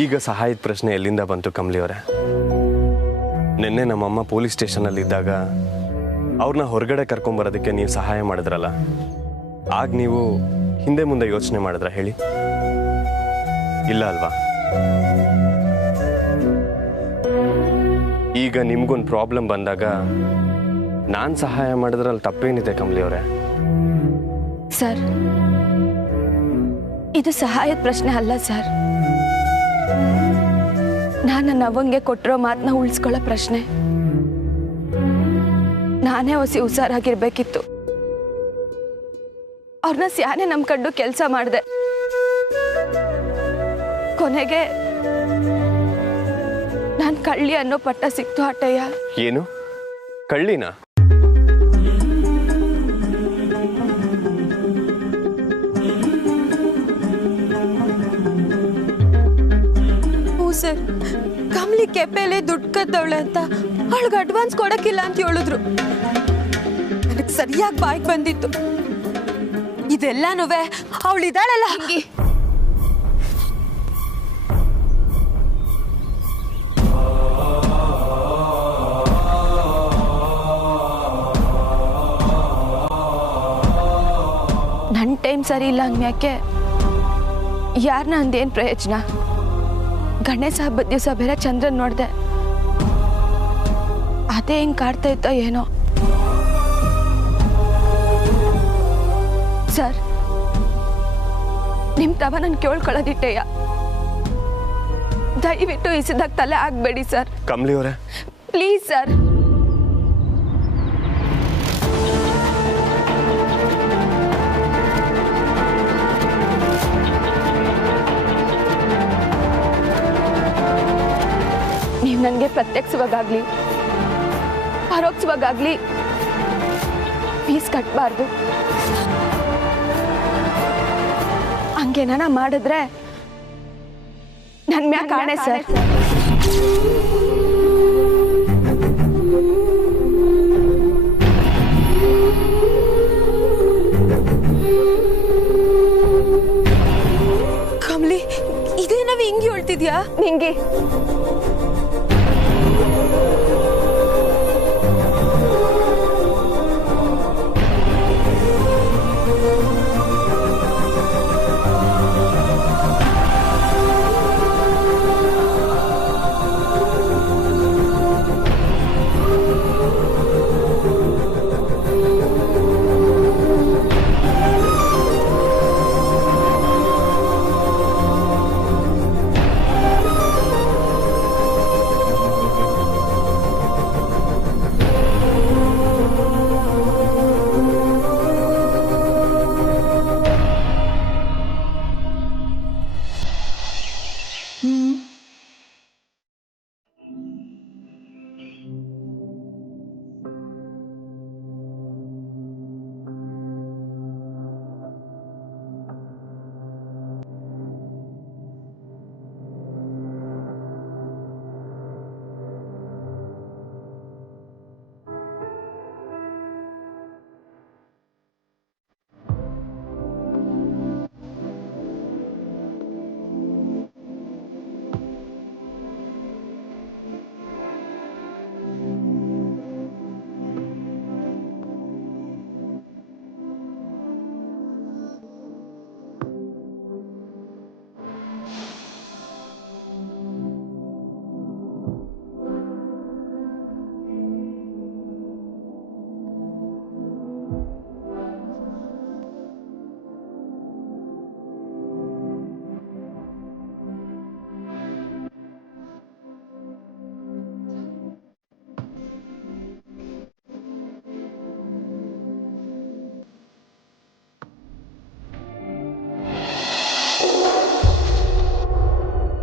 ಈಗ ಸಹಾಯದ ಪ್ರಶ್ನೆ ಎಲ್ಲಿಂದ ಬಂತು ಕಮಲಿ ಅವರೇ? ನಿನ್ನೆ ನಮ್ಮಮ್ಮ ಪೊಲೀಸ್ ಸ್ಟೇಷನಲ್ಲಿ ಇದ್ದಾಗ ಅವ್ರನ್ನ ಹೊರಗಡೆ ಕರ್ಕೊಂಬರೋದಕ್ಕೆ ನೀವು ಸಹಾಯ ಮಾಡಿದ್ರಲ್ಲ, ಆಗ ನೀವು ಹಿಂದೆ ಮುಂದೆ ಯೋಚನೆ ಮಾಡಿದ್ರ ಹೇಳಿ? ಇಲ್ಲ ಅಲ್ವಾ? ಈಗ ನಿಮ್ಗೊಂದು ಪ್ರಾಬ್ಲಮ್ ಬಂದಾಗ ನಾನು ಸಹಾಯ ಮಾಡಿದ್ರಲ್ಲಿ ತಪ್ಪೇನಿದೆ ಕಮಲಿ ಅವರೇ? ಸರ್, ಇದು ಸಹಾಯದ ಪ್ರಶ್ನೆ ಅಲ್ಲ ಸರ್. ನಾನು ನನ್ನ ಅವ್ವಂಗೆ ಕೊಟ್ಟಿರೋ ಮಾತನ್ನ ಉಳಿಸ್ಕೊಳ್ಳೋ ಪ್ರಶ್ನೆ. ನಾನೇ ಹೊಸಿ ಹುಷಾರಾಗಿರ್ಬೇಕಿತ್ತು. ಅವ್ರನ್ನ ಸ್ಯಾನೆ ನಂಬ್ಕೊಂಡು ಕೆಲಸ ಮಾಡಿದೆ. ಕೊನೆಗೆ ನಾನು ಕಳ್ಳಿ ಅನ್ನೋ ಪಟ್ಟ ಸಿಕ್ತು ಆಟಯ್ಯ. ಏನು ಕಳ್ಳಿನ? ಸರ್, ಕಮಲಿ ಕೆಪೆಲೆ ದುಡ್ಡು ಕದ್ದವಳೆ ಅಂತ ಅವಳಿಗೆ ಅಡ್ವಾನ್ಸ್ ಕೊಡಕ್ಕಿಲ್ಲ ಅಂತ ಹೇಳಿದ್ರು. ನನಗೆ ಸರಿಯಾಗಿ ಬಾಯ್ಗೆ ಬಂದಿತ್ತು. ಇದೆಲ್ಲನೂ ಅವಳಿದ್ದಾಳಲ್ಲ ಹಂಗೆ. ನನ್ನ ಟೈಮ್ ಸರಿ ಇಲ್ಲ ಅಂದ್ಯಾಕೆ ಯಾರನ್ನ ಅಂದೇನು ಪ್ರಯೋಜನ? ಗಣೇಶ ಹಬ್ಬದ ದಿವಸ ಬೇರೆ ಚಂದ್ರನ್ ನೋಡಿದೆ. ಅದೇ ಹಿಂಗೆ ಕಾಡ್ತಾ ಇತ್ತೋ ಏನೋ. ಸರ್, ನಿಮ್ಮ ತವ ನಾನು ಕೇಳ್ಕೊಳ್ಳೋದಿಟ್ಟೆಯ. ದಯವಿಟ್ಟು ಇಸಿದಾಗ ತಲೆ ಆಗ್ಬೇಡಿ ಸರ್. ಕಮಲಿ ಅವರೇ, ಪ್ಲೀಸ್ ಸರ್. ನೀವು ನನಗೆ ಪ್ರತ್ಯಕ್ಷವಾಗಲಿ ಪರೋಕ್ಷವಾಗಲಿ ಫೀಸ್ ಕಟ್ಟಬಾರ್ದು. ಹಂಗೇನ ಮಾಡಿದ್ರೆ ನನ್ನ ಮ್ಯಾಗ ಕಾಣೆ ಸರ್. ಕಮಲಿ, ಇದೇನವಿ ಹಿಂಗೆ ಹೇಳ್ತಿದ್ಯಾ? ನಿಂಗೆ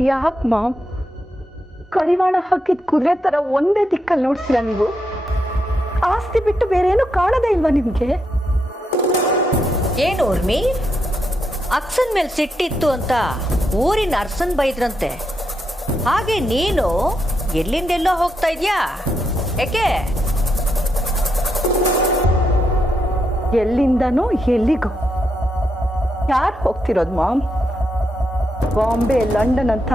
ಯಾಕೆ ಮಾಮ್ ಕಡಿವಾಣ ಹಾಕಿದ ಕುದುರೆ ಥರ ಒಂದೇ ದಿಕ್ಕಲ್ಲಿ ನೋಡ್ತೀರಾ ನೀವು? ಆಸ್ತಿ ಬಿಟ್ಟು ಬೇರೆ ಏನು ಕಾಣೋದೇ ಇಲ್ವಾ ನಿಮಗೆ? ಏನು ಉರ್ಮಿ, ಅಕ್ಸನ್ ಮೇಲೆ ಸಿಟ್ಟಿತ್ತು ಅಂತ ಊರಿನ ಅರ್ಸನ್ ಬೈದ್ರಂತೆ. ಹಾಗೆ ನೀನು ಎಲ್ಲಿಂದೆಲ್ಲೋ ಹೋಗ್ತಾ ಇದೆಯಾ? ಯಾಕೆ? ಎಲ್ಲಿಂದನೋ ಎಲ್ಲಿಗೋ? ಯಾರು ಹೋಗ್ತಿರೋದು ಮಾಮ್? ಬಾಂಬೆ, ಲಂಡನ್ ಅಂತ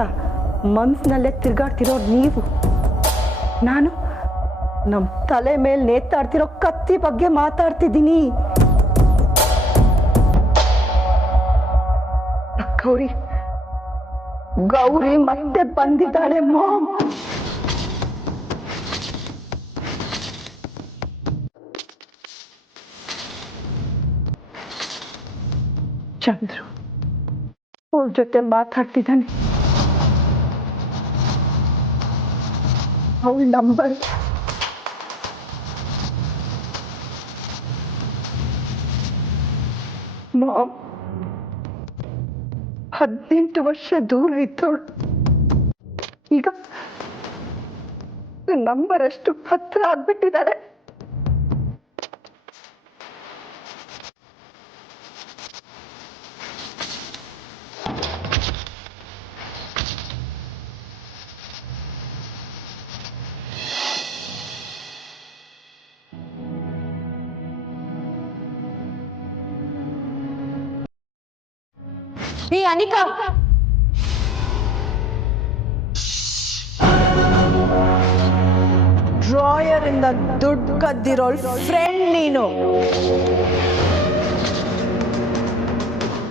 ಮನ್ಸಿನಲ್ಲೇ ತಿರ್ಗಾಡ್ತಿರೋ ನೀವು, ನಾನು ನಮ್ಮ ತಲೆ ಮೇಲೆ ನೇತಾಡ್ತಿರೋ ಕತ್ತಿ ಬಗ್ಗೆ ಮಾತಾಡ್ತಿದ್ದೀನಿ. ಗೌರಿ ಗೌರಿ ಮತ್ತೆ ಬಂದಿದ್ದಾಳೆ ಮಾಮ್. ಚಂದ್ರು ಅವ್ರ ಜೊತೆ ಮಾತಾಡ್ತಿದ್ದಾನೆ. ಅವಳ ನಂಬರ್ ಮಾಮ್, 18 ವರ್ಷ ದೂರ ಇದ್ದವಳು ಈಗ ನಂಬರ್ ಅಷ್ಟು ಹತ್ರ ಆಗ್ಬಿಟ್ಟಿದ್ದಾರೆ. ಏ ಅನಿಕಾ, ಡ್ರಾಯರ್ ಇಂದ ದುಡ್ಡು ಕದ್ದಿರೋಳ್ ಫ್ರೆಂಡ್ ನೀನು.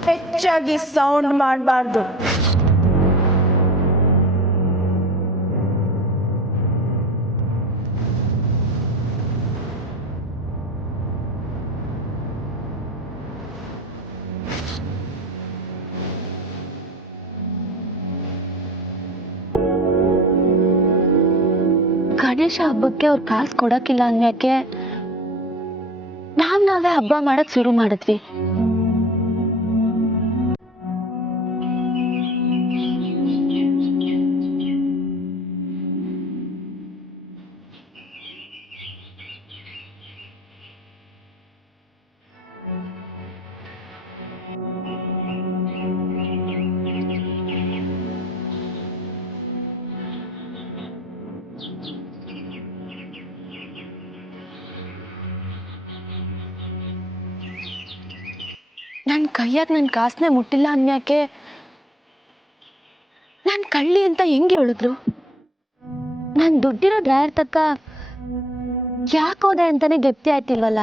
ಹೆಚ್ಚಾಗಿ ಸೌಂಡ್ ಮಾಡಬಾರ್ದು. ಗಣೇಶ ಹಬ್ಬಕ್ಕೆ ಅವ್ರು ಕಾಸು ಕೊಡಕ್ಕಿಲ್ಲ ಅನ್ಯಾಕೆ ನಾವೇ ಹಬ್ಬ ಮಾಡಕ್ ಶುರು ಮಾಡಿದ್ವಿ. ನನ್ನ ಕೈಯಾಗ ನನ್ನ ಕಾಸನ್ನೇ ಮುಟ್ಟಿಲ್ಲ ಅನ್ಯಾಕೆ ನಾನು ಕಳ್ಳಿ ಅಂತ ಹೆಂಗೆ ಹೇಳಿದ್ರು? ನಾನು ದುಡ್ಡಿರೋ ಡ್ರಾಯರ್ ತಕ್ಕ ಯಾಕೋದೆ ಅಂತಾನೆ ಗೆಪ್ತಿ ಆಯ್ತಿಲ್ವಲ್ಲ.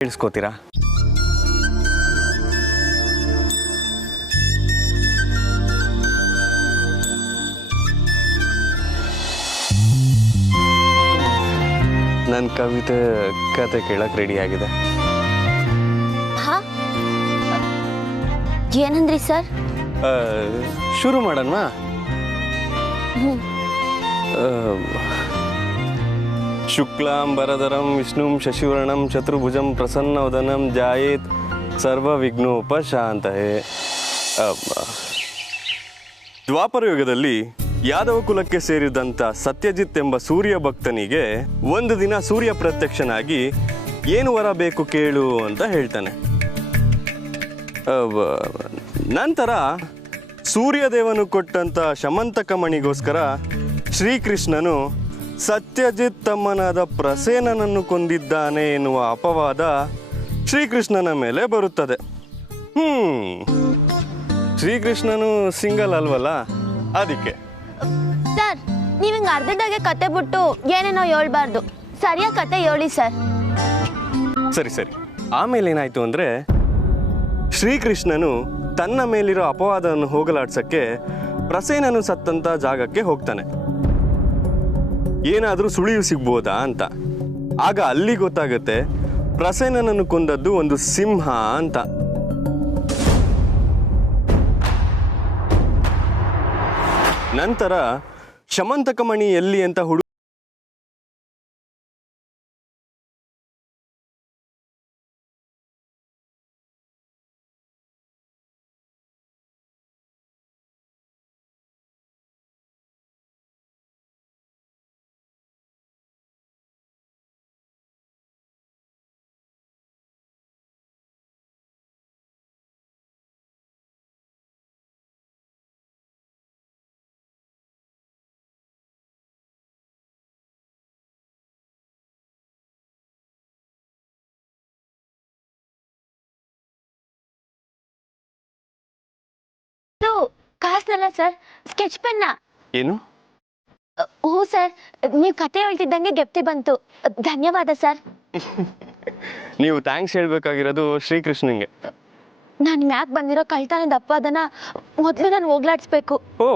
ತಿಳಿಸ್ಕೋತೀರಾ? ನನ್ನ ಕವಿತೆ ಕತೆ ಕೇಳಕ್ಕೆ ರೆಡಿ ಆಗಿದೆ. ಹಾ ಏನಂದ್ರಿ ಸರ್? ಶುರು ಮಾಡೋಣವಾ? ಶುಕ್ಲಾಂಬರಧರಂ ವಿಷ್ಣುಂ ಶಶಿವರ್ಣಂ ಚತುರ್ಭುಜಂ ಪ್ರಸನ್ನವದನಂ ಜಾಯೇತ್ ಸರ್ವ ವಿಘ್ನೋಪಶಾಂತಯೇ. ದ್ವಾಪರ ಯುಗದಲ್ಲಿ ಯಾದವ ಕುಲಕ್ಕೆ ಸೇರಿದಂಥ ಸತ್ಯಜಿತ್ ಎಂಬ ಸೂರ್ಯ ಭಕ್ತನಿಗೆ ಒಂದು ದಿನ ಸೂರ್ಯ ಪ್ರತ್ಯಕ್ಷನಾಗಿ ಏನು ವರ ಬೇಕು ಕೇಳು ಅಂತ ಹೇಳ್ತಾನೆ. ನಂತರ ಸೂರ್ಯದೇವನು ಕೊಟ್ಟಂಥ ಶಮಂತಕ ಮಣಿಗೋಸ್ಕರ ಶ್ರೀಕೃಷ್ಣನು ಸತ್ಯಜಿತ್ ತಮ್ಮನಾದ ಪ್ರಸೇನನನ್ನು ಕೊಂದಿದ್ದಾನೆ ಎನ್ನುವ ಅಪವಾದ ಶ್ರೀಕೃಷ್ಣನ ಮೇಲೆ ಬರುತ್ತದೆ. ಶ್ರೀಕೃಷ್ಣನು ಸಿಂಗಲ್ ಅಲ್ವಲ್ಲ, ಅದಕ್ಕೆ. ಸರ್, ನೀವು ಹಿಂಗೆ ಅರ್ಧದಾಗೆ ಕತೆ ಬಿಟ್ಟು ಏನೇನೋ ಹೇಳ್ಬಾರ್ದು. ಸರಿಯಾಗಿ ಕತೆ ಹೇಳಿ ಸರ್. ಸರಿ ಸರಿ. ಆಮೇಲೆ ಏನಾಯ್ತು ಅಂದರೆ, ಶ್ರೀಕೃಷ್ಣನು ತನ್ನ ಮೇಲಿರೋ ಅಪವಾದವನ್ನು ಹೋಗಲಾಡ್ಸಕ್ಕೆ ಪ್ರಸೇನನು ಸತ್ತಂತ ಜಾಗಕ್ಕೆ ಹೋಗ್ತಾನೆ. ಏನಾದರೂ ಸುಳಿವು ಸಿಗ್ಬೋದಾ ಅಂತ. ಆಗ ಅಲ್ಲಿ ಗೊತ್ತಾಗುತ್ತೆ ಪ್ರಸೇನನನ್ನು ಕೊಂದದ್ದು ಒಂದು ಸಿಂಹ ಅಂತ. ನಂತರ ಶಮಂತಕ ಮಣಿ ಎಲ್ಲಿ ಅಂತ ಕಾಸ್ನಲ್ಲ ಸರ್, ಸ್ಕೆಚ್ ಪೆನ್ನ. ಏನು? ಹ್ಞೂ ಸರ್, ನೀವು ಕತೆ ಹೇಳ್ತಿದ್ದಂಗೆ ಗೆಪ್ತಿ ಬಂತು. ಧನ್ಯವಾದ ಸರ್. ನೀವು ಥ್ಯಾಂಕ್ಸ್ ಹೇಳ್ಬೇಕಾಗಿರೋದು ಶ್ರೀಕೃಷ್ಣನ್ಗೆ. ನಾನು ಮ್ಯಾಕ್ ಬಂದಿರೋ ಕಳ್ತನದ ಅಪವಾದನ ಮೊದಲು ನಾನು ಹೋಗ್ಲಾಡಿಸ್ಬೇಕು. ಓ,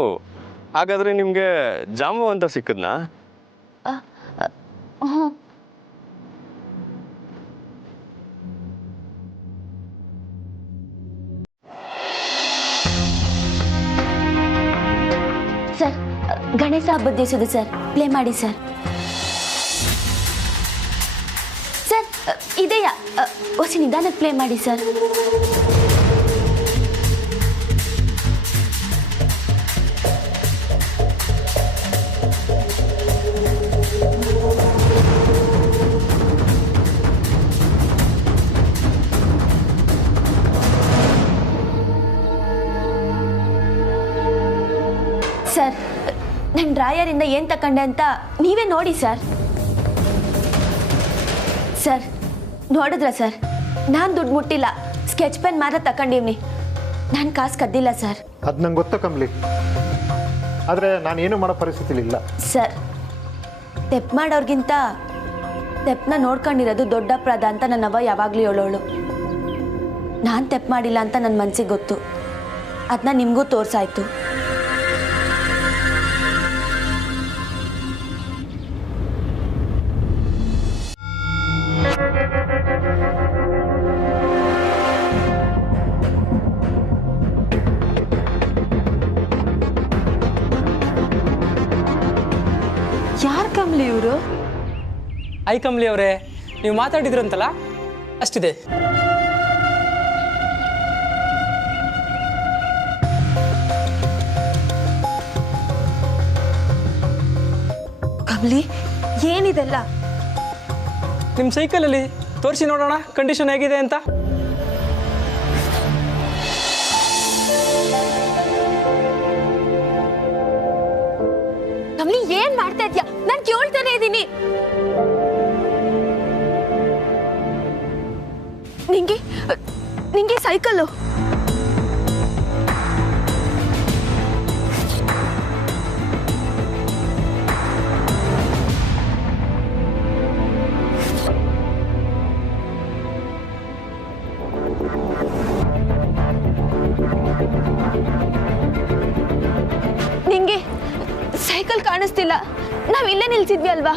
ಹಾಗಾದ್ರೆ ನಿಮ್ಗೆ ಜಾಂಬು ಅಂತ ಸಿಕ್ಕದ್ನಾ? ಹ್ಞೂ ಸರ್, ಗಣೇಶ ಹಬ್ಬದ ದಿವಸದ ಸರ್, ಪ್ಲೇ ಮಾಡಿ ಸರ್. ಸರ್, ಇದೆಯಾ? ಹೊಸ ನಿಧಾನಕ್ಕೆ ಪ್ಲೇ ಮಾಡಿ ಸರ್. ಸರ್, ನನ್ನ ಡ್ರಾಯರಿಂದ ಏನು ತಕೊಂಡೆ ಅಂತ ನೀವೇ ನೋಡಿ ಸರ್. ಸರ್, ನೋಡಿದ್ರ ಸರ್, ನಾನು ದುಡ್ಡು ಮುಟ್ಟಿಲ್ಲ, ಸ್ಕೆಚ್ ಪೆನ್ ಮಾತ್ರ ತಗೊಂಡಿವ್ನಿ. ನಾನು ಕಾಸು ಕದ್ದಿಲ್ಲ ಸರ್. ಅದು ನಂಗೆ ಗೊತ್ತು ಕಮ್ಲಿ, ಆದರೆ ನಾನೇನು ಮಾಡೋ ಪರಿಸ್ಥಿತಿಲಿಲ್ಲ. ಸರ್, ತೆಪ್ಪು ಮಾಡೋರ್ಗಿಂತ ತೆಪ್ಪನ್ನ ನೋಡ್ಕೊಂಡಿರೋದು ದೊಡ್ಡ ಅಪರಾಧ ಅಂತ ನನ್ನವ್ವ ಯಾವಾಗಲೂ ಹೇಳೋಳು. ನಾನು ತೆಪ್ಪು ಮಾಡಿಲ್ಲ ಅಂತ ನನ್ನ ಮನಸ್ಸಿಗೆ ಗೊತ್ತು. ಅದನ್ನ ನಿಮಗೂ ತೋರಿಸಾಯ್ತು. ಯಾರು ಕಮ್ಲಿ ಇವರು? ಐ ಕಮ್ಲಿ ಅವರೇ, ನೀವು ಮಾತಾಡಿದ್ರಂತಲ್ಲ, ಅಷ್ಟಿದೆ. ಕಮ್ಲಿ, ಏನಿದೆಲ್ಲ? ನಿಮ್ಮ ಸೈಕಲಲ್ಲಿ ತೋರಿಸಿ ನೋಡೋಣ ಕಂಡೀಷನ್ ಹೇಗಿದೆ ಅಂತ. ಕಮ್ಲಿ, ಏನ್ ಮಾಡ್ತಾ ಇದ್ಯಾ? ನಾನು ಕೇಳ್ತಾನೆ ಇದ್ದೀನಿ. ನಿಂಗೆ ಸೈಕಲ್ಲು ನಿಂಗೆ ಸೈಕಲ್ ಕಾಣಿಸ್ತಿಲ್ಲ. ನಾವ್ ಇಲ್ಲೇ ನಿಲ್ಸಿದ್ವಿ ಅಲ್ವಾ?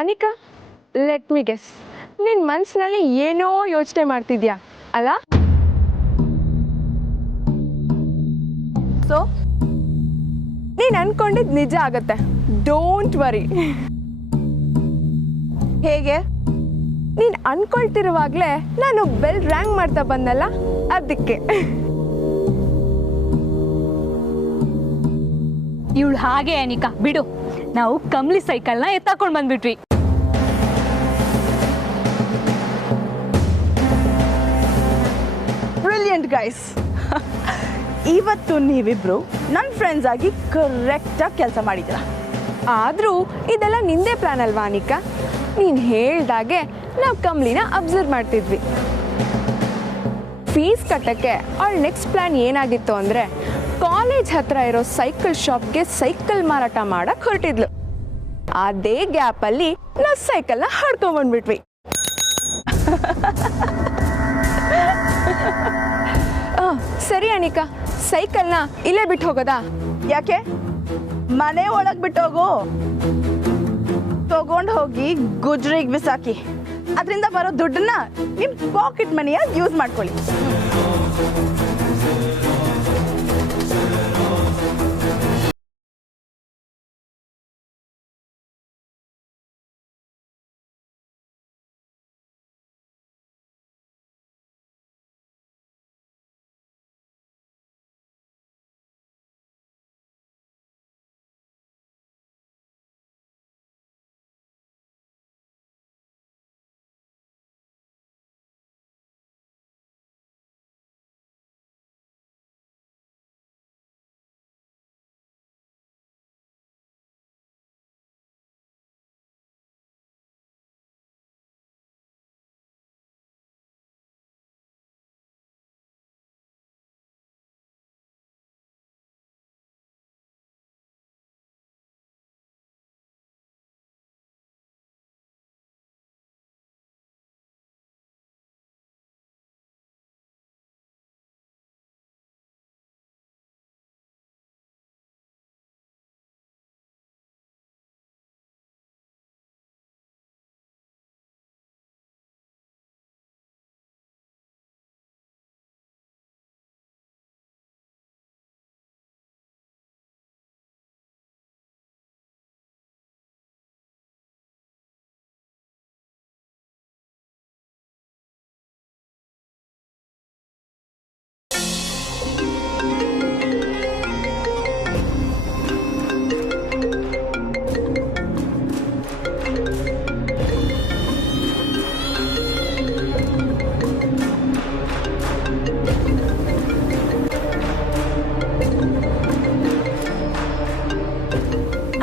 ಅನಿಕಾ, ಲೆಟ್ ಮಿ ಗೆಸ್, ನಿನ್ನ ಮನಸ್ಸಿನಲ್ಲಿ ಏನೋ ಯೋಚನೆ ಮಾಡ್ತಿದ್ಯಾ ಅಲ್ಲ? ಸೊ ನೀನು ಅನ್ಕೊಂಡಿದ್ದು ನಿಜ ಆಗತ್ತೆ, ಡೋಂಟ್ ವರಿ. ಹೇಗೆ? ನೀನು ಅನ್ಕೊಳ್ತಿರುವಾಗಲೇ ನಾನು ಬೆಲ್ ರ್ಯಾಂಗ್ ಮಾಡ್ತಾ ಬಂದಲ್ಲ, ಅದಕ್ಕೆ. ಇವಳು ಹಾಗೆ ಅನಿಕಾ, ಬಿಡು. ನಾವು ಕಮ್ಲಿ ಸೈಕಲ್ನ ಎತ್ತಾಕೊಂಡು ಬಂದ್ಬಿಟ್ವಿ. Brilliant guys. ಇವತ್ತು ನೀವಿಬ್ರು ನನ್ನ ಫ್ರೆಂಡ್ಸ್ ಆಗಿ ಕರೆಕ್ಟಾಗಿ ಕೆಲಸ ಮಾಡಿದ್ದೀರ. ಆದರೂ ಇದೆಲ್ಲ ನಿಂದೇ ಪ್ಲಾನ್ ಅಲ್ವಾ ಅನಿಕಾ? ನೀನು ಹೇಳ್ದಾಗೆ ನಾವು ಕಮ್ಲಿನ ಅಬ್ಸರ್ವ್ ಮಾಡ್ತಿದ್ವಿ. ಫೀಸ್ ಕಟ್ಟಕ್ಕೆ ಅವಳ ನೆಕ್ಸ್ಟ್ ಪ್ಲ್ಯಾನ್ ಏನಾಗಿತ್ತು ಅಂದರೆ, ಕಾಲೇಜ್ ಹತ್ರ ಇರೋ ಸೈಕಲ್ ಶಾಪ್ಗೆ ಸೈಕಲ್ ಮಾರಾಟ ಮಾಡಕ್ಕೆ ಹೊರಟಿದ್ಲು. ಅದೇ ಗ್ಯಾಪಲ್ಲಿ ನಾವು ಸೈಕಲ್ನ ಹಾಡ್ಕೊಂಡ್ಬಂದ್ಬಿಟ್ವಿ. ಸರಿ ಅನಿಕಾ, ಸೈಕಲ್ನ ಇಲ್ಲೇ ಬಿಟ್ಟು ಹೋಗೋದಾ? ಯಾಕೆ? ಮನೆ ಒಳಗೆ ಬಿಟ್ಟೋಗು. ತಗೊಂಡು ಹೋಗಿ ಗುಜ್ರಿಗೆ ಬಿಸಾಕಿ, ಅದರಿಂದ ಬರೋ ದುಡ್ಡನ್ನ ನಿಮ್ಮ ಪಾಕೆಟ್ ಮನಿಯಾಗಿ ಯೂಸ್ ಮಾಡ್ಕೊಳ್ಳಿ.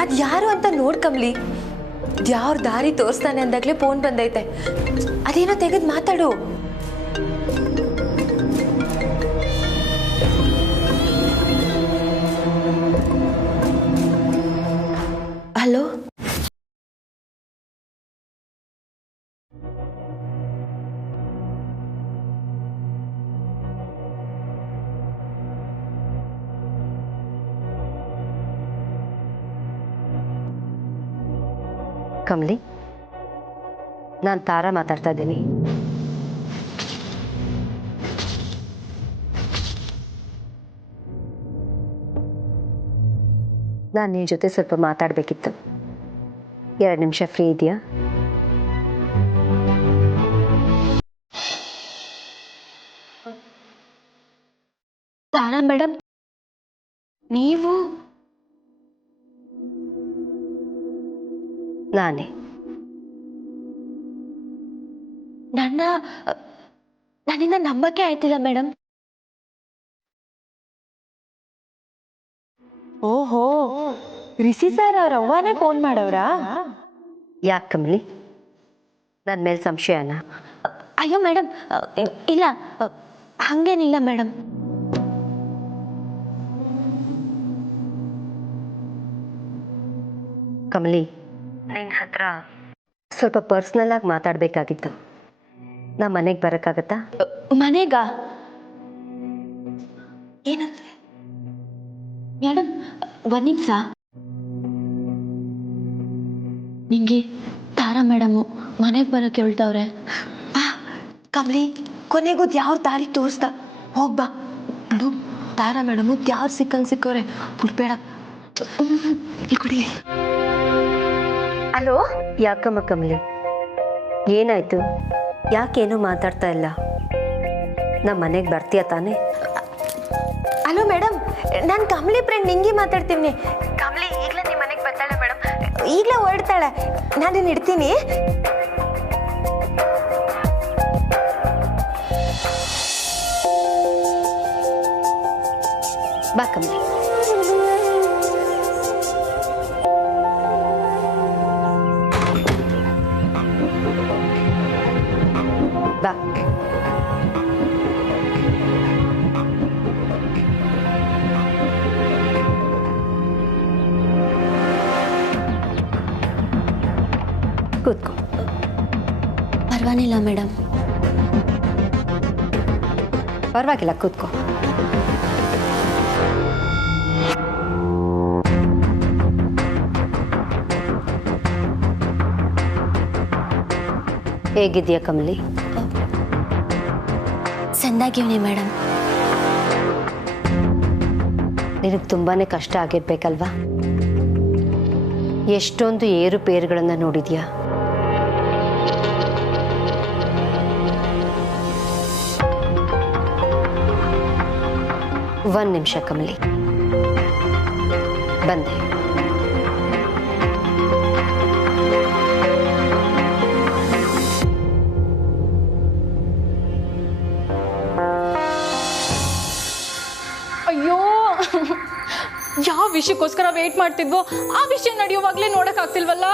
ಅದು ಯಾರು ಅಂತ ನೋಡ್ ಕಮ್ಲಿ. ಯಾವ್ರ ದಾರಿ ತೋರಿಸ್ತಾನೆ ಅಂದಾಗಲೇ ಫೋನ್ ಬಂದೈತೆ. ಅದೇನೋ ತೆಗೆದು ಮಾತಾಡು. ಹಲೋ, ಕಮಲಿ, ನಾನು ತಾರಾ ಮಾತಾಡ್ತಾ ಇದ್ದೀನಿ. ನಾನು ನಿನ್ನ ಜೊತೆ ಸ್ವಲ್ಪ ಮಾತಾಡಬೇಕಿತ್ತು. 2 ನಿಮಿಷ ಫ್ರೀ ಇದೆಯಾ? ತಾರಾ ಮೇಡಮ್, ನೀವು? ನಾನೇ. ನನ್ನಿಂದ ನಂಬಕ್ಕೆ ಆಯ್ತಿಲ್ಲ ಮೇಡಮ್. ಓಹೋ, ರಿಷಿ ಸರ್ ಅವ್ರ ಅವ್ವನೇ ಫೋನ್ ಮಾಡವ್ರಾ? ಯಾಕೆ ಕಮಲಿ, ನನ್ನ ಮೇಲೆ ಸಂಶಯನಾ? ಅಯ್ಯೋ ಮೇಡಮ್, ಇಲ್ಲ, ಹಂಗೇನಿಲ್ಲ ಮೇಡಮ್. ಕಮಲಿ, ನಿನ್ನ ಹತ್ರ ಸ್ವಲ್ಪ ಪರ್ಸ್ನಲ್ ಆಗಿ ಮಾತಾಡಬೇಕಾಗಿತ್ತು. ನಾ ಮನೆಗೆ ಬರೋಕ್ಕಾಗತ್ತಾ? ಮನೆಗ? ಏನಂದ್ರೆ ಮೇಡಮ್, ಒಂದ್ ನಿಮಿಷ. ನಿಂಗೆ ಮೇಡಮು ಮನೆಗೆ ಬರೋಕ್ಕೆ ಹೇಳ್ತವ್ರೆ. ಬಾ ಕಮಲಿ, ಕೊನೆಗೂ ಯಾವ ದಾರಿ ತೋರಿಸ್ದ, ಹೋಗ್ಬಾ. ತಾರಾ ಮೇಡಮು ಯಾರು ಸಿಕ್ಕವ್ರೆ, ಬಿಡ್ಬೇಡ. ಕುಡಿ. ಹಲೋ, ಯಾಕಮ್ಮ ಕಮಲಿ, ಏನಾಯ್ತು? ಯಾಕೇನು ಮಾತಾಡ್ತಾ ಇಲ್ಲ? ನಮ್ಮ ಮನೆಗೆ ಬರ್ತೀಯ ತಾನೇ? ಹಲೋ ಮೇಡಮ್, ನಾನು ಕಮಲಿ ಫ್ರೆಂಡ್ ನಿಂಗೆ ಮಾತಾಡ್ತೀನಿ. ಕಮಲಿ ಈಗಲೇ ನಿಮ್ಮ ಮನೆಗೆ ಬರ್ತಾಳೆ ಮೇಡಮ್, ಈಗಲೇ ಹೊರಡ್ತಾಳೆ. ನಾನೇನು ಇಡ್ತೀನಿ. ಬಾ ಕಮಲಿ. ಬಾ. ಕೂತ್ಕೋ. ಪರವಾಗಿಲ್ಲ ಮೇಡಮ್. ಪರವಾಗಿಲ್ಲ, ಕೂತ್ಕೋ. ಹೇಗಿದೆಯಾ ಕಮಲಿ? ಚೆಂದಾಗಿವ್ನಿ ಮೇಡಮ್. ನಿನಗೆ ತುಂಬಾನೇ ಕಷ್ಟ ಆಗಿರ್ಬೇಕಲ್ವಾ? ಎಷ್ಟೊಂದು ಏರುಪೇರುಗಳನ್ನು ನೋಡಿದ್ಯಾ? ಒಂದು ನಿಮಿಷ ಕಮಲಿ, ಬಂದೆ. ಅಯ್ಯೋ, ಯಾವ ವಿಷಯಕ್ಕೋಸ್ಕರ ವೇಟ್ ಮಾಡ್ತಿದ್ವೋ ಆ ವಿಷಯ ನಡೆಯುವಾಗ್ಲೇ ನೋಡಕ್ ಆಗ್ತಿಲ್ವಲ್ಲ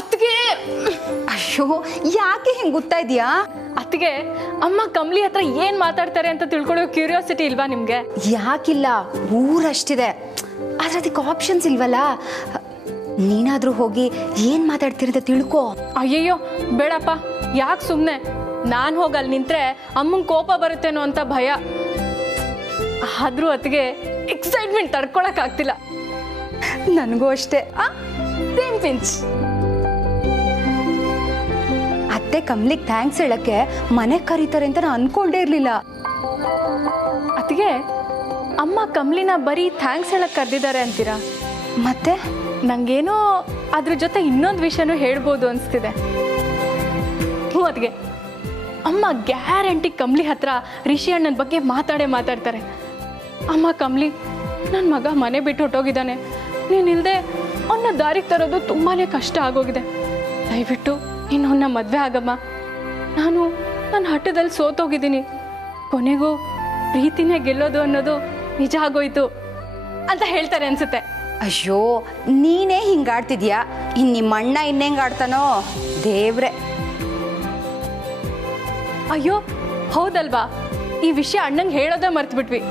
ಅತ್ತಿಗೆ. ಅಯ್ಯೋ, ಯಾಕೆ ಹಿಂಗೆ ಗೊತ್ತಾ ಇದೆಯಾ? ಅತ್ತಿಗೆ, ಅಮ್ಮ ಕಮಲಿ ಹತ್ರ ಏನ್ ಮಾತಾಡ್ತಾರೆ ಅಂತ ತಿಳ್ಕೊಳ್ಳೋ ಕ್ಯೂರಿಯಾಸಿಟಿ ಇಲ್ವಾ ನಿಮ್ಗೆ? ಯಾಕಿಲ್ಲ, ಊರಷ್ಟಿದೆ. ಆದ್ರೆ ಅದಕ್ಕೆ ಆಪ್ಷನ್ಸ್ ಇಲ್ವಲ್ಲ. ನೀನಾದ್ರೂ ಹೋಗಿ ಏನ್ ಮಾತಾಡ್ತಿರಂತ ತಿಳ್ಕೊ. ಅಯ್ಯಯ್ಯೋ ಬೇಡಪ್ಪ, ಯಾಕೆ ಸುಮ್ಮನೆ. ನಾನು ಹೋಗಿ ಅಲ್ಲಿ ನಿಂತ್ರೆ ಅಮ್ಮಂಗೆ ಕೋಪ ಬರುತ್ತೇನೋ ಅಂತ ಭಯ. ಆದ್ರೂ ಅತ್ತಿಗೆ ಎಕ್ಸೈಟ್ಮೆಂಟ್ ತಡ್ಕೊಳಕ್ ಆಗ್ತಿಲ್ಲ. ನನಗೂ ಅಷ್ಟೇ. Same pinch. ಅತ್ತೆ ಕಮಲಿಗೆ ಥ್ಯಾಂಕ್ಸ್ ಹೇಳಕ್ಕೆ ಮನೆ ಕರೀತಾರೆ ಅಂತ ನಾನು ಅನ್ಕೊಂಡೇ ಇರ್ಲಿಲ್ಲ. ಅತ್ತಿಗೆ, ಅಮ್ಮ ಕಮಲಿನ ಬರೀ ಥ್ಯಾಂಕ್ಸ್ ಹೇಳಕ್ ಕರೆದಿದ್ದಾರೆ ಅಂತೀರಾ? ಮತ್ತೆ ನಂಗೇನೋ ಅದ್ರ ಜೊತೆ ಇನ್ನೊಂದು ವಿಷಯನೂ ಹೇಳ್ಬೋದು ಅನಿಸ್ತಿದೆ. ಹ್ಞೂ ಅತ್ತಿಗೆ, ಅಮ್ಮ ಗ್ಯಾರಂಟಿ ಕಮಲಿ ಹತ್ರ ರಿಷಿ ಅಣ್ಣನ ಬಗ್ಗೆ ಮಾತಾಡ್ತಾರೆ. ಅಮ್ಮ ಕಮಲಿ, ನನ್ನ ಮಗ ಮನೆ ಬಿಟ್ಟು ಹೊಟ್ಟೋಗಿದ್ದಾನೆ, ನೀನಿಲ್ಲದೆ ಅವನ್ನ ದಾರಿಗೆ ತರೋದು ತುಂಬಾ ಕಷ್ಟ ಆಗೋಗಿದೆ. ದಯವಿಟ್ಟು ನೀನು ಅವನ್ನ ಮದುವೆ ಆಗಮ್ಮ. ನಾನು ನನ್ನ ಹಠದಲ್ಲಿ ಸೋತೋಗಿದ್ದೀನಿ. ಕೊನೆಗೂ ಪ್ರೀತಿನೇ ಗೆಲ್ಲೋದು ಅನ್ನೋದು ನಿಜ ಆಗೋಯ್ತು ಅಂತ ಹೇಳ್ತಾರೆ ಅನ್ಸುತ್ತೆ. ಅಯ್ಯೋ, ನೀನೇ ಹಿಂಗಾಡ್ತಿದ್ಯಾ, ನಿಮ್ಮ ಅಣ್ಣ ಇನ್ನೆಂಗ್ ಆಡ್ತಾನೋ ದೇವ್ರೆ. ಅಯ್ಯೋ ಹೌದಲ್ವಾ, ಈ ವಿಷಯ ಅಣ್ಣಂಗೆ ಹೇಳೋದೇ ಮರ್ತ್ಬಿಟ್ವಿ.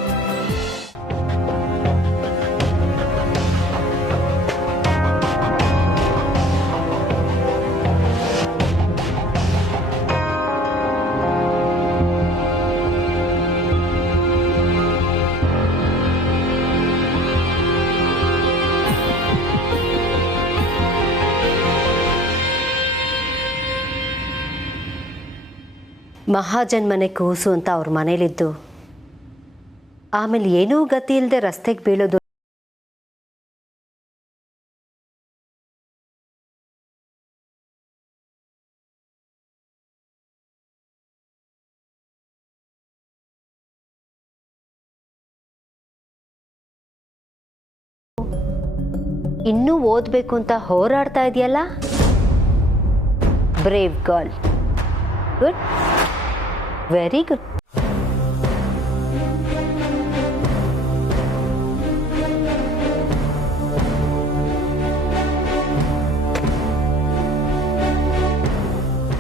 ಮಹಾಜನ್ ಮನೆ ಕೂಸು ಅಂತ ಅವ್ರ ಮನೇಲಿದ್ದು ಆಮೇಲೆ ಏನೂ ಗತಿ ಇಲ್ಲದೆ ರಸ್ತೆಗೆ ಬೀಳೋದು ಇನ್ನೂ ಓದಬೇಕು ಅಂತ ಹೋರಾಡ್ತಾ ಇದೆಯಲ್ಲ. Brave girl, good, very good.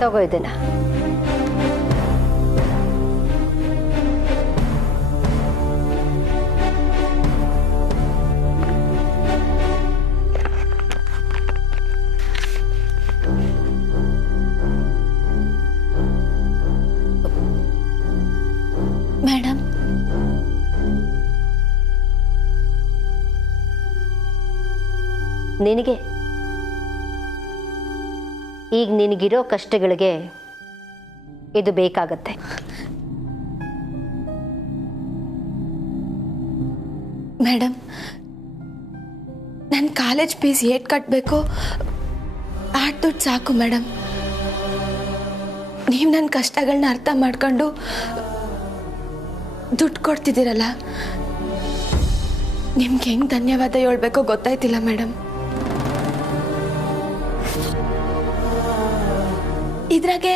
ತಗೋ ಇದನ್ನ. ಮೇಡಮ್, ನಿನಗೆ ಈಗ ನಿನಗಿರೋ ಕಷ್ಟಗಳಿಗೆ ಇದು ಬೇಕಾಗತ್ತೆ. ಮೇಡಮ್, ನನ್ನ ಕಾಲೇಜ್ ಫೀಸ್ ಏಟ್ ಕಟ್ಟಬೇಕು ಆಟ ದುಡ್ಡು ಸಾಕು ಮೇಡಮ್. ನೀವು ನನ್ನ ಕಷ್ಟಗಳನ್ನ ಅರ್ಥ ಮಾಡ್ಕೊಂಡು ದುಡ್ಡು ಕೊಡ್ತಿದ್ದೀರಲ್ಲ, ನಿಮ್ಗೆ ಹೆಂಗೆ ಧನ್ಯವಾದ ಹೇಳ್ಬೇಕೋ ಗೊತ್ತಾಯ್ತಿಲ್ಲ ಮೇಡಮ್. ಇದ್ರಾಗೆ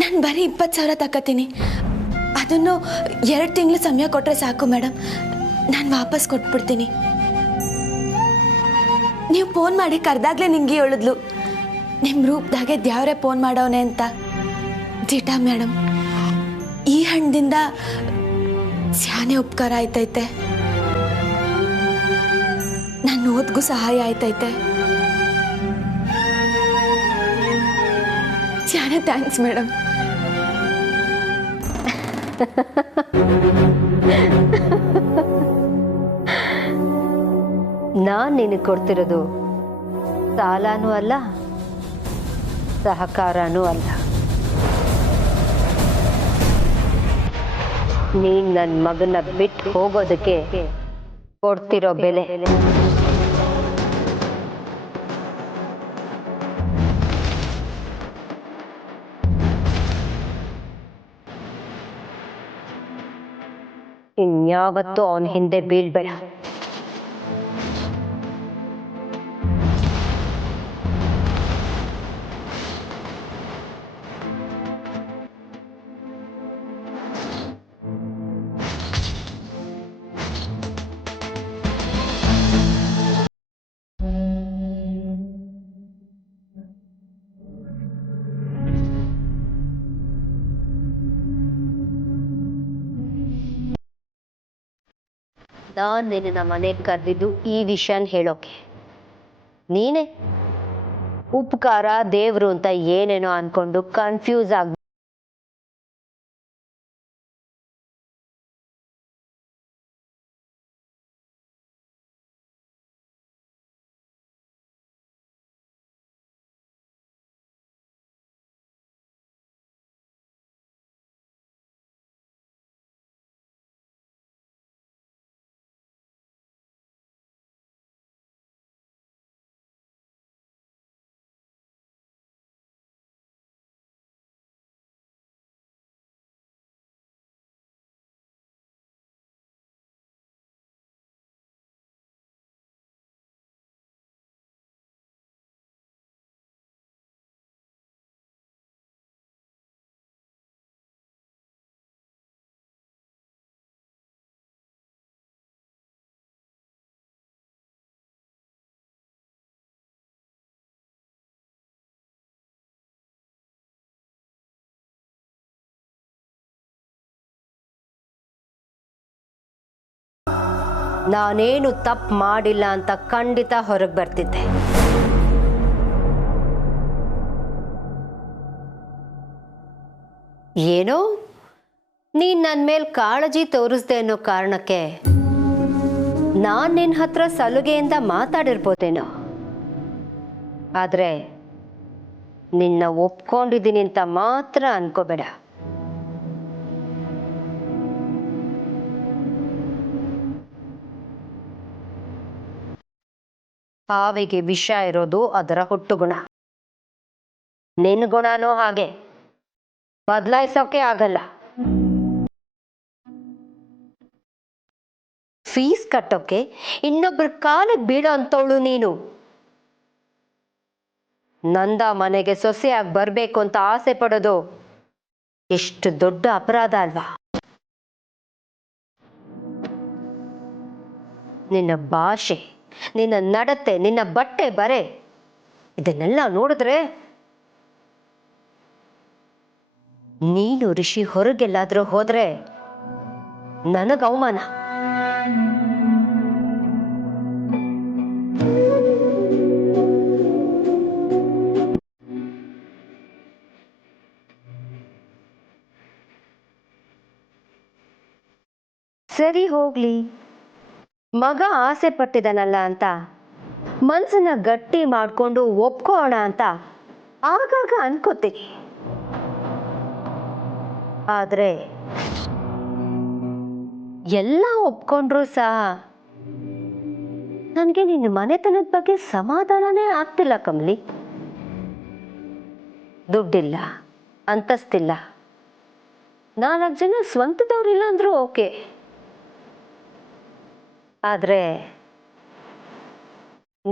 ನಾನು ಬರೀ 20,000 ತಗೋತೀನಿ. ಅದನ್ನು 2 ತಿಂಗಳು ಸಮಯ ಕೊಟ್ಟರೆ ಸಾಕು ಮೇಡಮ್, ನಾನು ವಾಪಸ್ ಕೊಟ್ಬಿಡ್ತೀನಿ. ನೀವು ಫೋನ್ ಮಾಡಿ ಕರೆದಾಗ್ಲೇ ನಿಂಗೆ ಹೇಳಿದ್ಲು, ನಿಮ್ಮ ರೂಪದಾಗೆ ದ್ಯಾವ್ರೆ ಫೋನ್ ಮಾಡವನೆ ಅಂತ. ದಿಟ ಮೇಡಮ್, ಈ ಹಣ್ಣದಿಂದ ಸ್ಯಾನೆ ಉಪಕಾರ ಆಯ್ತೈತೆ. ನನ್ನ ಓದ್ಗೂ ಸಹಾಯ ಆಯ್ತೈತೆ. ಸ್ಯಾನೆ ಥ್ಯಾಂಕ್ಸ್ ಮೇಡಮ್. ನಾನು ನಿನಗೆ ಕೊಡ್ತಿರೋದು ಸಾಲನೂ ಅಲ್ಲ, ಸಹಕಾರನೂ ಅಲ್ಲ. ನೀನು ನನ್ನ ಮಗನ ಬಿಟ್ಟು ಹೋಗೋದಕ್ಕೆ ಕೊಡ್ತಿರೋ ಬೆಲೆ. ಇನ್ಯಾವತ್ತೂ ಅವನ ಹಿಂದೆ ಬೀಳ್ಬೇಡ. ನಾನು ನಿನ್ನ ಮನೆಗೆ ಕರೆದಿದ್ದು ಈ ವಿಷಯನ ಹೇಳೋಕೆ. ನೀನೇ ಉಪಕಾರ ದೇವ್ರು ಅಂತ ಏನೇನೋ ಅನ್ಕೊಂಡು ಕನ್ಫ್ಯೂಸ್ ಆಗ ನಾನೇನು ತಪ್ಪು ಮಾಡಿಲ್ಲ ಅಂತ ಖಂಡಿತ ಹೊರಗೆ ಬರ್ತಿದ್ದೆ. ಏನೋ ನೀನು ನನ್ನ ಮೇಲೆ ಕಾಳಜಿ ತೋರಿಸ್ದೆ ಅನ್ನೋ ಕಾರಣಕ್ಕೆ ನಾನು ನಿನ್ನ ಹತ್ರ ಸಲುಗೆಯಿಂದ ಮಾತಾಡಿರ್ಬೋದೇನೋ. ಆದರೆ ನಿನ್ನ ಒಪ್ಕೊಂಡಿದ್ದೀನಿ ಅಂತ ಮಾತ್ರ ಅನ್ಕೋಬೇಡ. ಹಾವಿಗೆ ವಿಷ ಇರೋದು ಅದರ ಹುಟ್ಟುಗುಣ. ನಿನ್ನ ಗುಣನೂ ಹಾಗೆ, ಬದಲಾಯಿಸೋಕೆ ಆಗಲ್ಲ. ಫೀಸ್ ಕಟ್ಟೋಕೆ ಇನ್ನೊಬ್ಬರ ಕಾಲಿಗೆ ಬೀಳೋ ಅಂತವಳು ನೀನು. ನಂದ ಮನೆಗೆ ಸೊಸೆಯಾಗಿ ಬರಬೇಕು ಅಂತ ಆಸೆ ಪಡೋದು ಎಷ್ಟು ದೊಡ್ಡ ಅಪರಾಧ ಅಲ್ವಾ? ನಿನ್ನ ಭಾಷೆ, ನಿನ್ನ ನಡತೆ, ನಿನ್ನ ಬಟ್ಟೆ ಬರೆ ಇದನ್ನೆಲ್ಲ ನೋಡಿದ್ರೆ ನೀನು ಋಷಿ ಹೊರಗೆಲ್ಲಾದ್ರೂ ಹೋದ್ರೆ ನನಗ ಅವಮಾನ. ಸರಿ ಹೋಗ್ಲಿ, ಮಗ ಆಸೆ ಪಟ್ಟಿದನಲ್ಲ ಅಂತ ಮನ್ಸನ್ನ ಗಟ್ಟಿ ಮಾಡಿಕೊಂಡು ಒಪ್ಕೋಣ ಅಂತ ಆಗಾಗ ಅನ್ಕೋತೀನಿ. ಆದರೆ ಎಲ್ಲ ಒಪ್ಕೊಂಡ್ರೂ ಸಹ ನನಗೆ ನಿನ್ನ ಮನೆತನದ ಬಗ್ಗೆ ಸಮಾಧಾನನೇ ಆಗ್ತಿಲ್ಲ ಕಮಲಿ. ದುಡ್ಡಿಲ್ಲ, ಅಂತಸ್ತಿಲ್ಲ, 4 ಜನ ಸ್ವಂತದವ್ರಿಲ್ಲ ಅಂದ್ರೂ ಓಕೆ. ಆದರೆ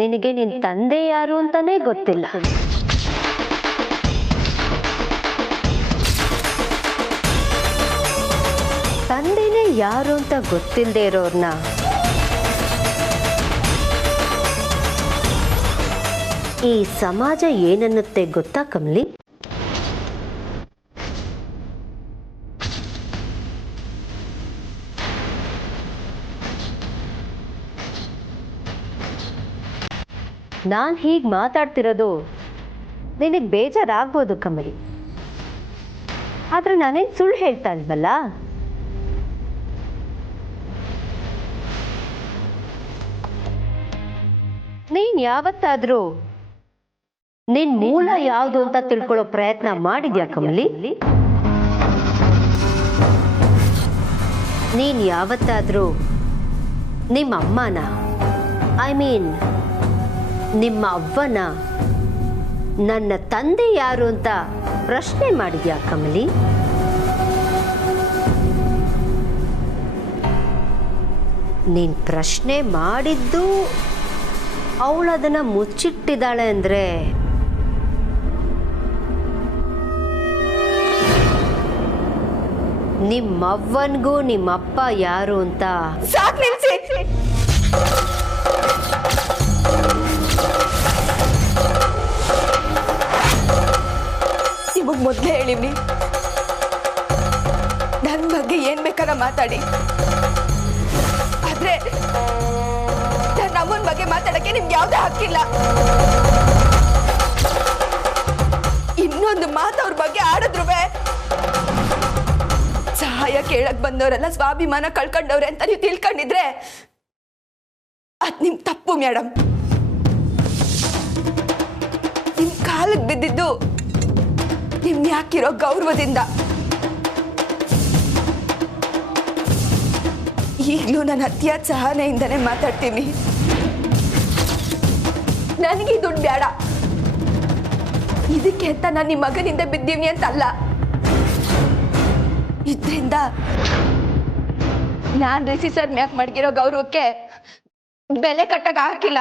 ನಿನಗೆ ನಿನ್ನ ತಂದೆ ಯಾರು ಅಂತಾನೇ ಗೊತ್ತಿಲ್ಲ. ತಂದೆನೇ ಯಾರು ಅಂತ ಗೊತ್ತಿಲ್ಲದೆ ಇರೋರ್ನ ಈ ಸಮಾಜ ಏನನ್ನುತ್ತೆ ಗೊತ್ತಾ ಕಮಲಿ? ನಾನು ಹೀಗೆ ಮಾತಾಡ್ತಿರೋದು ನಿನಗೆ ಬೇಜಾರಾಗ್ಬೋದು ಕಮಲಿ, ಆದ್ರೆ ನಾನೇನು ಸುಳ್ಳು ಹೇಳ್ತಾ ಇಲ್ವಲ್ಲ. ನೀನ್ ಯಾವತ್ತಾದ್ರೂ ನಿನ್ ಮೂಲ ಯಾವುದು ಅಂತ ತಿಳ್ಕೊಳ್ಳೋ ಪ್ರಯತ್ನ ಮಾಡಿದ್ಯಾ ಕಮಲಿ? ನೀನ್ ಯಾವತ್ತಾದ್ರೂ ನಿಮ್ಮ ಅಮ್ಮನ, ಐ ಮೀನ್ ನಿಮ್ಮ ಅವ್ವನ, ನನ್ನ ತಂದೆ ಯಾರು ಅಂತ ಪ್ರಶ್ನೆ ಮಾಡಿದ್ಯಾ ಕಮಲಿ? ನೀನ್ ಪ್ರಶ್ನೆ ಮಾಡಿದ್ದು ಅವಳು ಅದನ್ನ ಮುಚ್ಚಿಟ್ಟಿದ್ದಾಳೆ ಅಂದ್ರೆ ನಿಮ್ಮವ್ವನ್ಗೂ ನಿಮ್ಮಪ್ಪ ಯಾರು ಅಂತ ಸಾಕ್ ನಿಲ್ಸಿ. ನಿಮಗ್ ಮೊದ್ಲೇ ಹೇಳಿವ್ನಿ, ನನ್ ಬಗ್ಗೆ ಏನ್ ಬೇಕಾದ ಮಾತಾಡಿ, ಆದ್ರೆ ನನ್ನ ಅಮ್ಮನ ಬಗ್ಗೆ ಮಾತಾಡಕ್ಕೆ ನಿಮ್ಗೆ ಯಾವ್ದೇ ಹಕ್ಕಿಲ್ಲ. ಇನ್ನೊಂದು ಮಾತು ಅವ್ರ ಬಗ್ಗೆ ಆಡಿದ್ರು ಸಹಾಯ ಕೇಳಕ್ ಬಂದವರೆಲ್ಲ ಸ್ವಾಭಿಮಾನ ಕಳ್ಕೊಂಡವ್ರೆ ಅಂತ ನೀವು ತಿಳ್ಕೊಂಡಿದ್ರೆ ಅದ್ ನಿಮ್ ತಪ್ಪು ಮೇಡಮ್. ನಿಮ್ ಕಾಲಿಗೆ ಬಿದ್ದಿದ್ದು ನಿಮ್ ಯಾಕಿರೋ ಗೌರವದಿಂದ. ಈಗ್ಲೂ ನನ್ನ ಅತಿಯಾದ ಸಹನೆಯಿಂದನೇ ಮಾತಾಡ್ತೀನಿ. ನನಗೆ ದುಡ್ಡು ಬೇಡ, ಇದಕ್ಕೆ ಅಂತ ನಾನು ನಿಮ್ಮ ಮಗನಿಂದ ಬಿದ್ದೀವಿ ಅಂತ ಅಲ್ಲ. ಇದ್ರಿಂದ ನಾನ್ ರಿಷಿ ಸರ್ ಮ್ಯಾಕ್ ಮಡ್ಗಿರೋ ಗೌರವಕ್ಕೆ ಬೆಲೆ ಕಟ್ಟಕ್ ಹಾಕಿಲ್ಲ.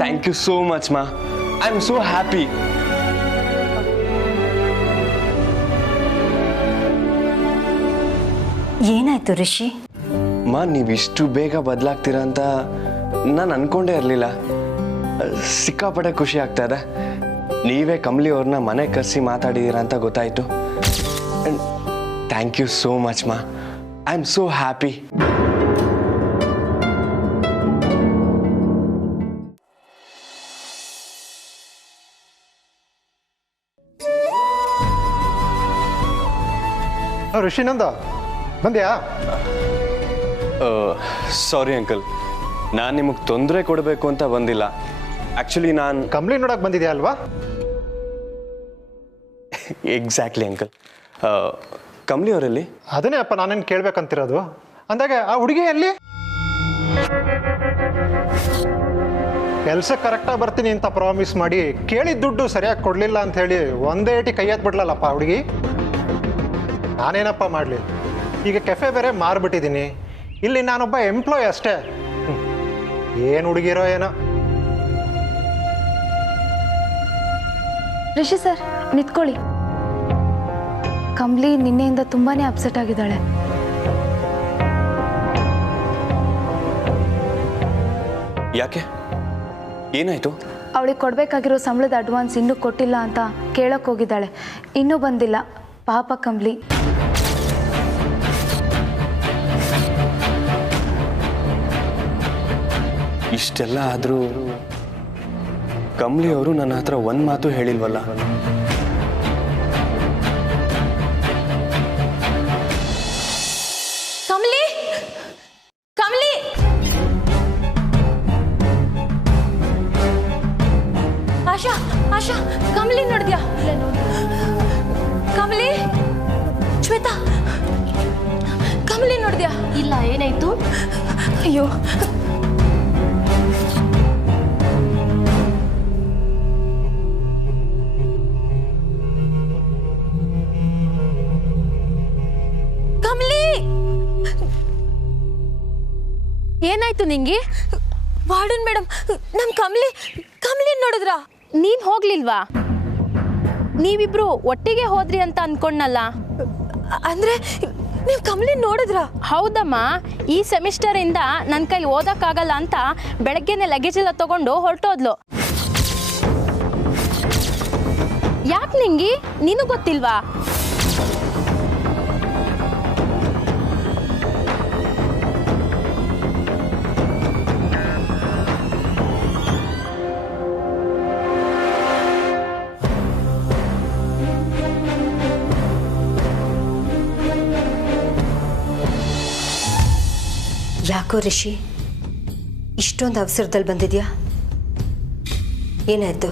Thank you so much, Ma. I'm so happy. ಏನಾಯ್ತು ರಿಷಿ? ಮಾ, ನೀವಿಷ್ಟು ಬೇಗ ಬದಲಾಗ್ತೀರಾ ಅಂತ ನಾನು ಅನ್ಕೊಂಡೇ ಇರಲಿಲ್ಲ. ಸಿಕ್ಕಾಪಟ್ಟೆ ಖುಷಿ ಆಗ್ತಾ ಇದೆ. ನೀವೇ ಕಮಲಿ ಅವ್ರನ್ನ ಮನೆ ಕರೆಸಿ ಮಾತಾಡಿದ್ದೀರಾ ಅಂತ ಗೊತ್ತಾಯ್ತು. ಥ್ಯಾಂಕ್ ಯು ಸೋ ಮಚ್, ಮಾ. I am so happy. Rishinanda ಬಂದ್ಯಾ? ಸಾರಿ ಅಂಕಲ್, ನಾನು ನಿಮಗೆ ತೊಂದರೆ ಕೊಡಬೇಕು ಅಂತ ಬಂದಿಲ್ಲ. ಆ್ಯಕ್ಚುಲಿ ನಾನು ಕಂಪ್ಲೇಂಟ್ ನೋಡಕ್ ಬಂದಿದ್ಯಾ ಅಲ್ವಾ? Exactly uncle. ಕಮಲಿ ಅವರಲ್ಲಿ? ಅದನ್ನೇ ಅಪ್ಪ ನಾನೇನು ಕೇಳ್ಬೇಕಂತಿರೋದು. ಅಂದಾಗ ಆ ಹುಡುಗಿಯಲ್ಲಿ ಕೆಲ್ಸಕ್ಕೆ ಕರೆಕ್ಟಾಗಿ ಬರ್ತೀನಿ ಅಂತ ಪ್ರಾಮಿಸ್ ಮಾಡಿ ಕೇಳಿದ ದುಡ್ಡು ಸರಿಯಾಗಿ ಕೊಡಲಿಲ್ಲ ಅಂತ ಹೇಳಿ ಒಂದೇ ಏಟಿ ಕೈ ಎತ್ಬಿಡ್ಲಲ್ಲಪ್ಪ ಆ ಹುಡುಗಿ. ನಾನೇನಪ್ಪ ಮಾಡಲಿ? ಈಗ ಕೆಫೆ ಬೇರೆ ಮಾರ್ಬಿಟ್ಟಿದ್ದೀನಿ. ಇಲ್ಲಿ ನಾನೊಬ್ಬ ಎಂಪ್ಲಾಯ್ ಅಷ್ಟೇ. ಏನು ಹುಡುಗಿರೋ ಏನೋ. ರಿಷಿ ಸರ್, ನಿಂತ್ಕೊಳ್ಳಿ. ಕಂಬ್ಲಿ ನಿನ್ನೆಯಿಂದ ತುಂಬಾನೇ ಅಪ್ಸೆಟ್ ಆಗಿದ್ದಾಳೆ. ಯಾಕೆ? ಏನಾಯ್ತು? ಅವಳಿಗೆ ಕೊಡಬೇಕಾಗಿರೋ ಸಂಬಳದ ಅಡ್ವಾನ್ಸ್ ಇನ್ನೂ ಕೊಟ್ಟಿಲ್ಲ ಅಂತ ಕೇಳಕ್ಕೆ ಹೋಗಿದ್ದಾಳೆ. ಇನ್ನೂ ಬಂದಿಲ್ಲ. ಪಾಪ ಕಂಬ್ಲಿ. ಇಷ್ಟೆಲ್ಲ ಆದರೂ ಕಮ್ಲಿ ಅವರು ನನ್ನ ಹತ್ರ ಒಂದು ಮಾತು ಹೇಳಿಲ್ವಲ್ಲ. ಕಮಲಿ, ಕಮಲಿ, ಆಶಾ, ಆಶಾ, ಕಮಲಿ ನೋಡಿದ್ಯಾ? ಕಮಲಿ, ಶ್ವೇತಾ, ಕಮಲಿ ನೋಡಿದ್ಯಾ? ಇಲ್ಲ, ಏನಾಯ್ತು? ಅಯ್ಯೋ, ಏನಾಯ್ತು ನಿಂಗೆ? ವಾರ್ಡನ್ ಮೇಡಮ್, ನಮ್ ಕಮಲಿ ನೋಡಿದ್ರ? ನೀನ್ ಹೋಗ್ಲಿಲ್ವಾ? ನೀವಿಬ್ರು ಒಟ್ಟಿಗೆ ಹೋದ್ರಿ ಅಂತ ಅನ್ಕೊಂಡಲ್ಲ. ಅಂದ್ರೆ ನೀವು ಕಮಲಿ ನೋಡಿದ್ರ? ಹೌದಮ್ಮ, ಈ ಸೆಮಿಸ್ಟರ್ ಇಂದ ನನ್ನ ಕೈಲಿ ಓದಕ್ಕಾಗಲ್ಲ ಅಂತ ಬೆಳಗ್ಗೆನೆ ಲಗೇಜ್ ಎಲ್ಲ ತಗೊಂಡು ಹೊರಟೋದ್ಲು. ಯಾಕೆ ನಿಂಗೆ? ನೀನು ಗೊತ್ತಿಲ್ವಾ? ಯಾಕೋ ರಿಷಿ, ಇಷ್ಟೊಂದು ಅವಸರದಲ್ಲಿ ಬಂದಿದ್ಯಾ? ಏನಾಯ್ತು?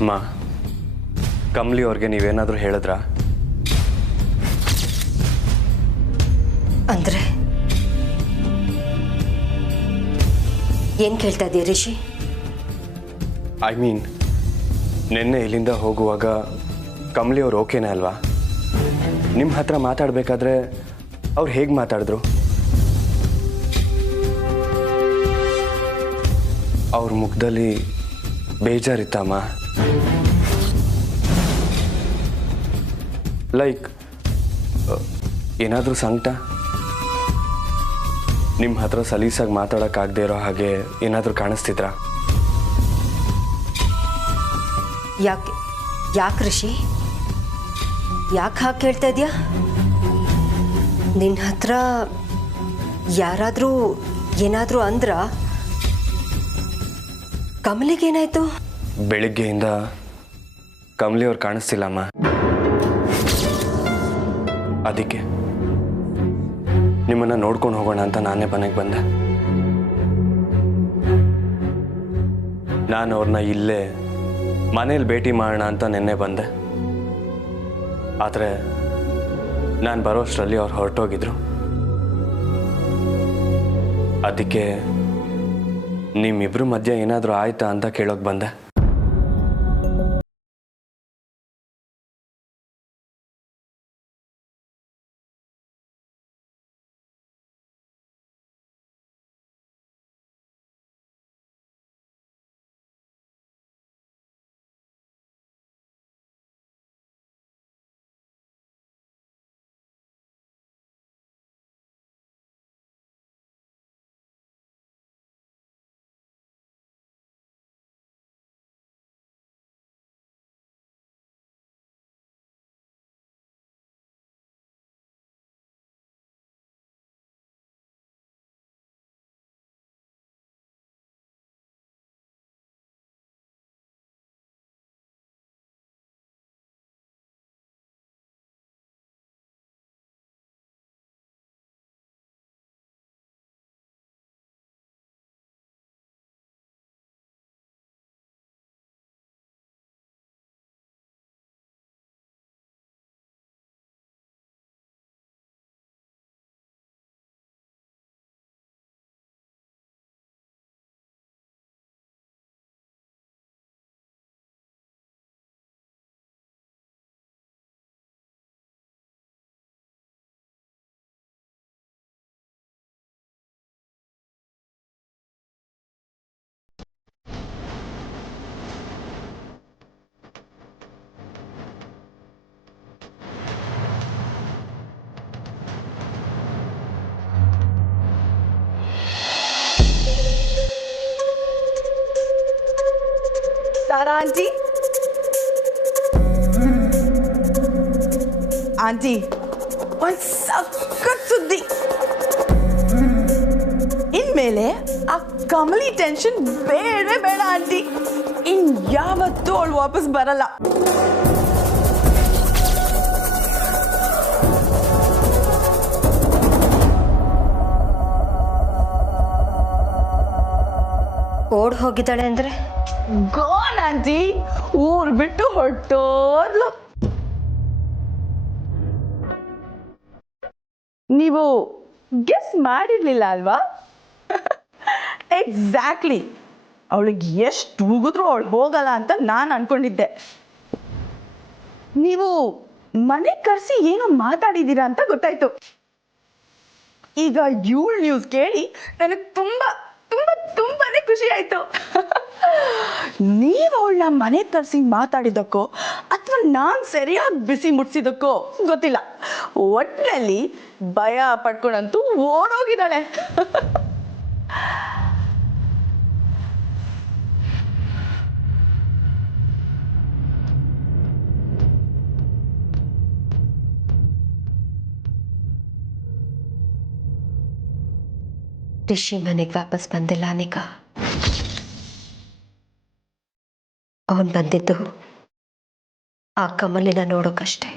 ಅಮ್ಮ, ಕಮ್ಲಿ ಅವ್ರಿಗೆ ನೀವೇನಾದರೂ ಹೇಳಿದ್ರಾ? ಅಂದ್ರೆ ಏನು ಕೇಳ್ತಾ ಇದೀಯ ರಿಷಿ? ಐ ಮೀನ್, ನಿನ್ನೆ ಇಲ್ಲಿಂದ ಹೋಗುವಾಗ ಕಮ್ಲಿ ಅವ್ರು ಓಕೆನೇ ಅಲ್ವಾ? ನಿಮ್ಮ ಹತ್ರ ಮಾತಾಡಬೇಕಾದ್ರೆ ಅವ್ರು ಹೇಗೆ ಮಾತಾಡಿದ್ರು? ಅವ್ರ ಮುಖದಲ್ಲಿ ಬೇಜಾರಿತ್ತಮ್ಮ. ಲೈಕ್ ಏನಾದರೂ ಸಂಕಟ? ನಿಮ್ಮ ಹತ್ರ ಸಲೀಸಾಗಿ ಮಾತಾಡೋಕ್ಕಾಗದೇ ಇರೋ ಹಾಗೆ ಏನಾದರೂ ಕಾಣಿಸ್ತಿದ್ರಾ? ಯಾಕೆ ರಿಷಿ, ಯಾಕೆ ಹಾಗೆ ಕೇಳ್ತಾ ಇದೆಯಾ? ನಿನ್ನ ಹತ್ರ ಯಾರಾದರೂ ಏನಾದರೂ ಅಂದ್ರ? ಕಮಲಿಗೇನಾಯ್ತು? ಬೆಳಿಗ್ಗೆಯಿಂದ ಕಮಲಿ ಅವ್ರು ಕಾಣಿಸ್ತಿಲ್ಲಮ್ಮ. ಅದಕ್ಕೆ ನಿಮ್ಮನ್ನು ನೋಡ್ಕೊಂಡು ಹೋಗೋಣ ಅಂತ ನಾನೇ ಮನೆಗೆ ಬಂದೆ. ನಾನು ಅವ್ರನ್ನ ಇಲ್ಲೇ ಮನೇಲಿ ಭೇಟಿ ಮಾಡೋಣ ಅಂತ ನಿನ್ನೆ ಬಂದೆ. ಆದರೆ ನಾನು ಬರೋಷ್ಟರಲ್ಲಿ ಅವ್ರು ಹೊರಟೋಗಿದ್ರು. ಅದಕ್ಕೆ ನಿಮ್ಮಿಬ್ರ ಮಧ್ಯೆ ಏನಾದರೂ ಆಯ್ತಾ ಅಂತ ಕೇಳೋಕೆ ಬಂದೆ. ನಮಸ್ಕಾರ ಆಂಟಿ. ಆಂಟಿ, ಒಂದ್ ಸಖತ್ ಸುದ್ದಿ. ಇನ್ಮೇಲೆ ಆ ಕಮಲಿ ಟೆನ್ಷನ್ ಬೇಡವೇ ಬೇಡ ಆಂಟಿ. ಯಾವತ್ತೂ ಅವಳು ವಾಪಸ್ ಬರಲ್ಲ. ಓಡ್ ಹೋಗಿದ್ದಾಳೆ ಅಂದ್ರೆ? ಗೋನ್ ಆಂಟಿ, ಊರ್ ಬಿಟ್ಟು ಹೊರಟೋದ್ಲು. ನೀವು ಗೆಸ್ ಮಾಡಿರ್ಲಿಲ್ಲ ಅಲ್ವಾ? ಎಕ್ಸಾಕ್ಟ್ಲಿ. ಅವಳಿಗೆ ಎಷ್ಟು ಉಗಿದ್ರು ಅವಳು ಹೋಗಲ್ಲ ಅಂತ ನಾನು ಅನ್ಕೊಂಡಿದ್ದೆ. ನೀವು ಮನೆ ಕರೆಸಿ ಏನೋ ಮಾತಾಡಿದ್ದೀರಾ ಅಂತ ಗೊತ್ತಾಯ್ತು. ಈಗ ಇವಳ ನ್ಯೂಸ್ ಕೇಳಿ ನನಗೆ ತುಂಬಾನೇ ಖುಷಿ ಆಯ್ತು. ನೀವು ಅವಳನ್ನ ಮನೆ ತರಿಸಿ ಮಾತಾಡಿದಕ್ಕೋ ಅಥವಾ ನಾನು ಸರಿಯಾಗಿ ಬಿಸಿ ಮುಟ್ಸಿದಕ್ಕೋ ಗೊತ್ತಿಲ್ಲ. ಒಟ್ಟಿನಲ್ಲಿ ಭಯ ಪಡ್ಕೊಂಡಂತೂ ಓಡೋಗಿದ್ದಾಳೆ. ರಿಷಿ ಮನೆಗೆ ವಾಪಸ್ ಬಂದಿಲ್ಲ ಅನಿಕಾ. ಅವನು ಬಂದಿದ್ದು ಆ ಕಮಲಿನ ನೋಡೋಕಷ್ಟೇ.